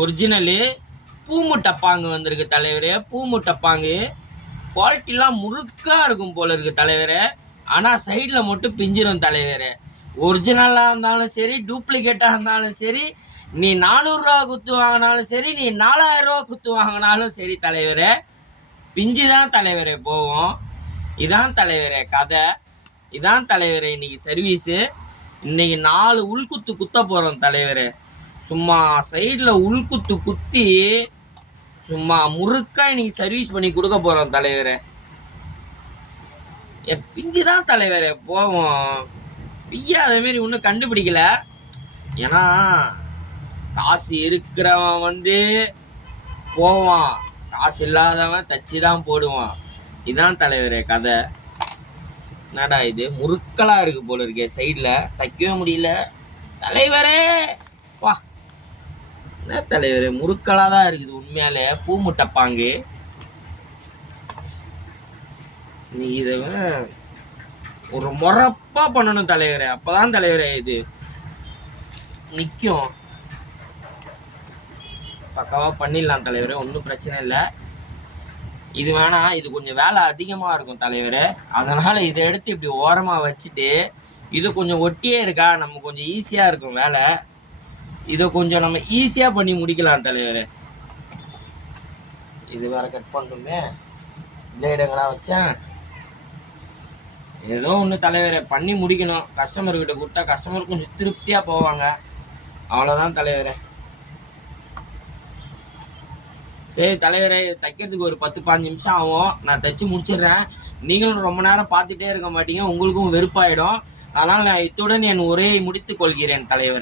Original பூமுட்டப்பாங்கு வந்திருக்கு தலைவரே. பூமுட்டப்பாங்கு குவாலிட்டிலாம் முறுக்கா இருக்கும் போல இருக்கு தலைவரே. ஆனால் சைடில் மட்டும் பிஞ்சிரும் தலைவரே. ஒரிஜினலாக இருந்தாலும் சரி, டூப்ளிகேட்டாக இருந்தாலும் சரி, நீ 400 குத்து வாங்கினாலும் சரி, நீ 4000 குத்து வாங்கினாலும் சரி தலைவரே, பிஞ்சு தான் தலைவரே போகும். இதான் தலைவரே கதை. இதான் தலைவரே இன்னைக்கு சர்வீஸு. இன்னைக்கு 4 உள்குத்து குத்த போகிறோம் தலைவரே. சும்மா சைடில் உள்குத்து குத்தி சும்மா முறுக்கா இன்னைக்கு சர்வீஸ் பண்ணி கொடுக்க போகிறோம் தலைவரே. என் பிஞ்சு தான் தலைவரே போவோம். பிய்யாத மாரி ஒன்றும் கண்டுபிடிக்கல. ஏன்னா காசு இருக்கிறவன் போவான், காசு இல்லாதவன் தச்சு தான் போடுவான். இதுதான் தலைவரே கதை. என்னடா இது முறுக்கலாக இருக்குது போல இருக்கே, சைடில் தைக்கவே முடியல தலைவரே. வா என்ன தலைவரே, முறுக்கலாக தான் இருக்குது உண்மையாலே. பூமுட்டப்பாங்கு நீ இதை ஒரு முறப்பா பண்ணணும் தலைவரே. அப்போதான் தலைவரே இது நிற்கும். பக்காவாக பண்ணிடலாம் தலைவரே, ஒன்றும் பிரச்சனை இல்லை. இது வேணாம், இது கொஞ்சம் வேலை அதிகமாக இருக்கும் தலைவரே. அதனால் இதை எடுத்து இப்படி ஓரமாக வச்சுட்டு, இது கொஞ்சம் ஒட்டியே இருக்கா, நம்ம கொஞ்சம் ஈஸியாக இருக்கும் வேலை. இதை கொஞ்சம் நம்ம ஈஸியாக பண்ணி முடிக்கலாம் தலைவரே. இது வேற கட் பண்ணணுமே, பிளேடுங்களா வச்சேன். ஏதோ ஒன்று தலைவரே பண்ணி முடிக்கணும். கஸ்டமர்கிட்ட கொடுத்தா கஸ்டமர் கொஞ்சம் திருப்தியாக போவாங்க. அவ்வளோதான் தலைவரே. சரி தலைவரே, தைக்கிறதுக்கு ஒரு 10-15 நிமிஷம் ஆகும். நான் தைச்சு முடிச்சிடுறேன். நீங்களும் ரொம்ப நேரம் பார்த்துட்டே இருக்க மாட்டீங்க, உங்களுக்கும் வெறுப்பாயிடும். அதனால் நான் இத்துடன் என் உரையை முடித்துக் கொள்கிறேன் தலைவரே.